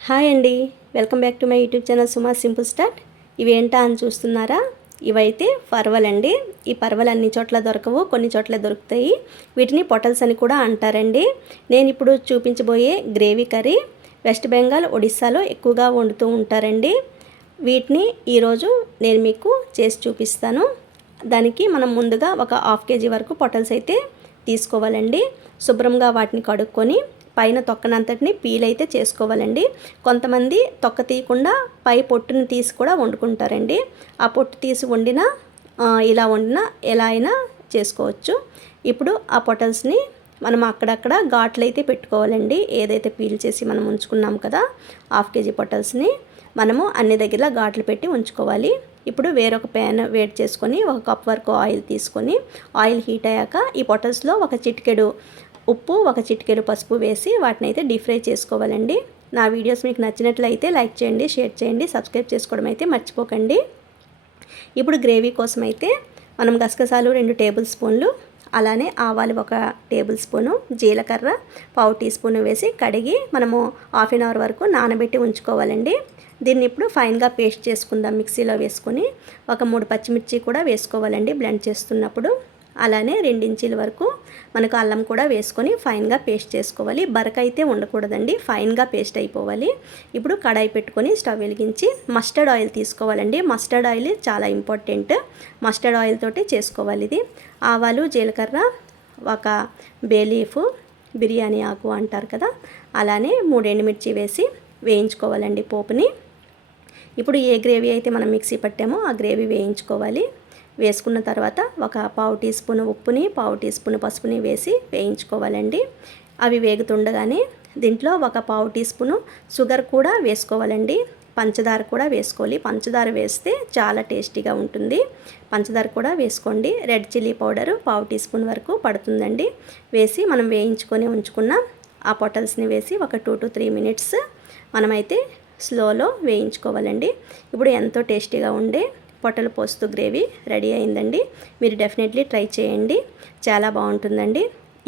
Hi అండి, welcome back to my YouTube channel Suma simple start. ఇవేంటా అని చూస్తున్నారా? ఇవైతే పర్వలండి. ఈ పర్వలు అన్ని చోట్ల దొరకవు, కొన్ని చోట్ల దొరుకుతాయి. వీటిని పొటల్స్ అని కూడా అంటారండి. నేను ఇప్పుడు చూపించబోయే గ్రేవీ కర్రీ వెస్ట్ బెంగాల్, ఒడిస్సాలో ఎక్కువగా వండుతూ ఉంటారండి. వీటిని ఈరోజు నేను మీకు చేసి చూపిస్తాను. దానికి మనం ముందుగా ఒక హాఫ్ కేజీ వరకు పొటల్స్ అయితే తీసుకోవాలండి. శుభ్రంగా వాటిని కడుక్కొని పైన తొక్కనంతటిని పీల్ అయితే చేసుకోవాలండి. కొంతమంది తొక్క తీయకుండా పై పొట్టుని తీసి కూడా వండుకుంటారండి. ఆ పొట్టు తీసి వండినా ఇలా వండినా ఎలా అయినా చేసుకోవచ్చు. ఇప్పుడు ఆ పొటల్స్ని మనం అక్కడక్కడ ఘాట్లు అయితే పెట్టుకోవాలండి. ఏదైతే పీల్ చేసి మనం ఉంచుకున్నాం కదా హాఫ్ కేజీ పొటల్స్ని మనము అన్ని దగ్గర ఘాట్లు పెట్టి ఉంచుకోవాలి. ఇప్పుడు వేరొక ప్యాన్ వేడి చేసుకొని ఒక కప్ వరకు ఆయిల్ తీసుకొని ఆయిల్ హీట్ అయ్యాక ఈ పొటల్స్లో ఒక చిటికెడు ఉప్పు, ఒక చిటికెడు పసుపు వేసి వాటిని అయితే డీప్ ఫ్రై చేసుకోవాలండి. నా వీడియోస్ మీకు నచ్చినట్లయితే లైక్ చేయండి, షేర్ చేయండి, సబ్స్క్రైబ్ చేసుకోవడం అయితే మర్చిపోకండి. ఇప్పుడు గ్రేవీ కోసం అయితే మనం గసగసాలు 2 టేబుల్ స్పూన్లు, అలానే ఆవాలు 1 టేబుల్ స్పూను, జీలకర్ర 1/2 టీ స్పూన్ వేసి కడిగి మనము హాఫ్ అన్ అవర్ వరకు నానబెట్టి ఉంచుకోవాలండి. దీన్ని ఇప్పుడు ఫైన్గా పేస్ట్ చేసుకుందాం. మిక్సీలో వేసుకొని ఒక 3 పచ్చిమిర్చి కూడా వేసుకోవాలండి బ్లెండ్ చేస్తున్నప్పుడు. అలానే 2 ఇంచీల వరకు మనకు అల్లం కూడా వేసుకొని ఫైన్గా పేస్ట్ చేసుకోవాలి. బరక అయితే ఉండకూడదండి, ఫైన్గా పేస్ట్ అయిపోవాలి. ఇప్పుడు కడాయి పెట్టుకొని స్టవ్ వెలిగించి మస్టర్డ్ ఆయిల్ తీసుకోవాలండి. మస్టర్డ్ ఆయిల్ చాలా ఇంపార్టెంట్. మస్టర్డ్ ఆయిల్ తోటి చేసుకోవాలి ఇది. ఆవాలు, జీలకర్ర, ఒక బే లీఫ్, బిర్యానీ ఆకు అంటారు కదా, అలానే 3 ఎండుమిర్చి వేసి వేయించుకోవాలండి పోపుని. ఇప్పుడు ఏ గ్రేవీ అయితే మనం మిక్సీ పట్టామో ఆ గ్రేవీ వేయించుకోవాలి. వేసుకున్న తర్వాత ఒక 1/2 టీ స్పూన్ ఉప్పుని, 1/2 టీ స్పూన్ పసుపుని వేసి వేయించుకోవాలండి. అవి వేగుతుండగానే దీంట్లో ఒక 1/2 టీ స్పూను షుగర్ కూడా వేసుకోవాలండి. పంచదార కూడా వేసుకోవాలి. పంచదార వేస్తే చాలా టేస్టీగా ఉంటుంది. పంచదార కూడా వేసుకోండి. Red chilli powder 1/2 teaspoon వరకు పడుతుందండి. వేసి మనం వేయించుకొని ఉంచుకున్న ఆ పొటల్స్ని వేసి ఒక 2 to 3 మినిట్స్ మనమైతే స్లోలో వేయించుకోవాలండి. ఇప్పుడు ఎంతో టేస్టీగా ఉండే పొటల్ పోస్తూ గ్రేవీ రెడీ అయిందండి. మీరు డెఫినెట్లీ ట్రై చేయండి, చాలా బాగుంటుందండి.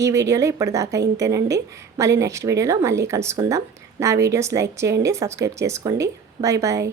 ఈ వీడియోలో ఇప్పటిదాకా ఇంతేనండి. మళ్ళీ నెక్స్ట్ వీడియోలో మళ్ళీ కలుసుకుందాం. నా వీడియోస్ లైక్ చేయండి, సబ్స్క్రైబ్ చేసుకోండి. Bye bye.